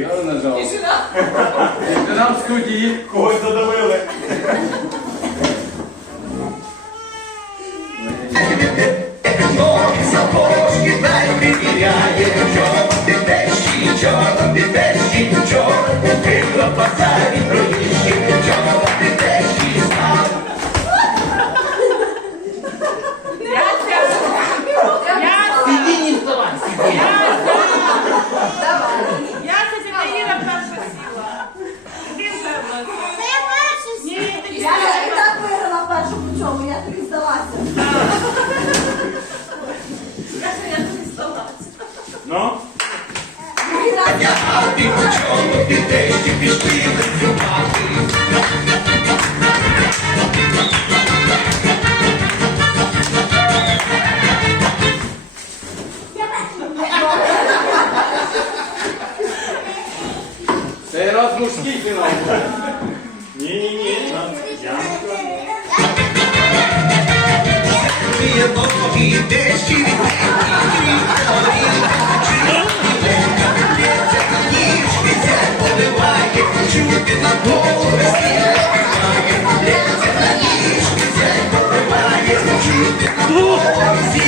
Тихо нажав. Нажав в студії. Когось задавили. Сапожки дай приміряє, чорт ти дещі, чорт ти дещі, чорт ти. Тобі здалася. Я тобі здалася. Ну? Я ти чорти тещі пішли танцювати. Цей раз мужський фінал. Oh,